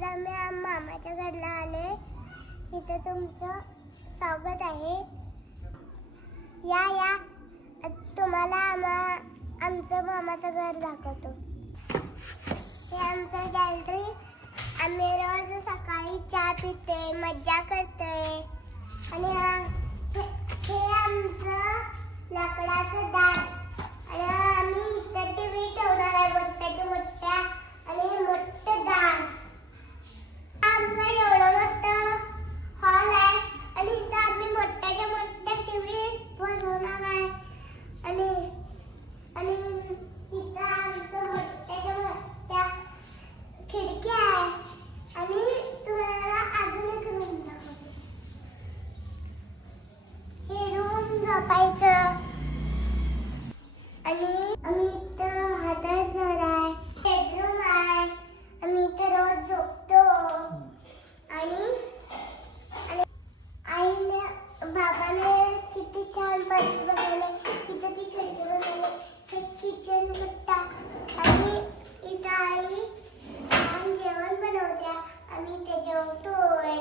आज आम्ही मामाच्या घरला आले. इथे तुमचं स्वागत आहे. या या तुम्हाला आमचं मामाचं घर दाखवतो. हे आमचं गॅलरी. आम्ही रोज सकाळी चहा पिते, मज्जा करते. आणि हे आमचं लाकडाचं दार. आणि आम्ही इथं टीव्ही ठेवणार आहे मोठ्या आणि मोठं दार. आमचं एवढं मोठं हॉल आहे आणि इथं आम्ही मोठ्या टीव्ही बसवणार आहे. आणि इथं आमचं मोठ्या खिडक्या आहे. आणि तुम्हाला अजून एक रूम दाखवते. हे रूम झोपायचं. आणि आम्ही इथं हाताळणार आहे. बेडरूम आहे. आम्ही इथं रोज झोपतो. आणि आईने बाबाने किती छान फरशी बनवले. इथं ती खिडकी बनवली. हे किचन मोठा. आणि इथं आई छान जेवण बनवत्या. आम्ही इथे जेवतोय.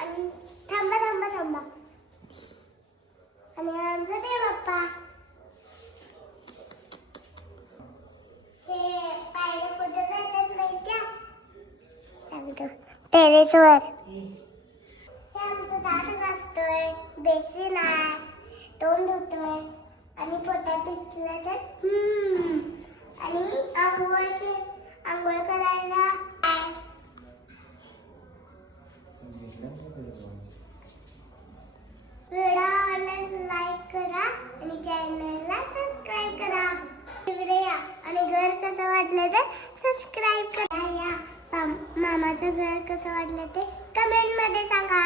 आणि थांबा आणि आमचं ते बाप्पा. हे पायऱ्या कुठे जातात माहिती आहे? सांगतो. टेरेसवर. हे आमचं दात घासतोय. बेसिन आहे. तोंड धुतोय. आणि पोटात दिसलं तर आणि आंघोळ करायला आहे. व्हिडिओ आवडल्यास लाईक करा आणि चॅनलला सबस्क्राईब करा. तिकडे या आणि घर कसं वाटलं तर सबस्क्राईब करा. या मामाचं घर कसं वाटलं ते कमेंट मध्ये सांगा.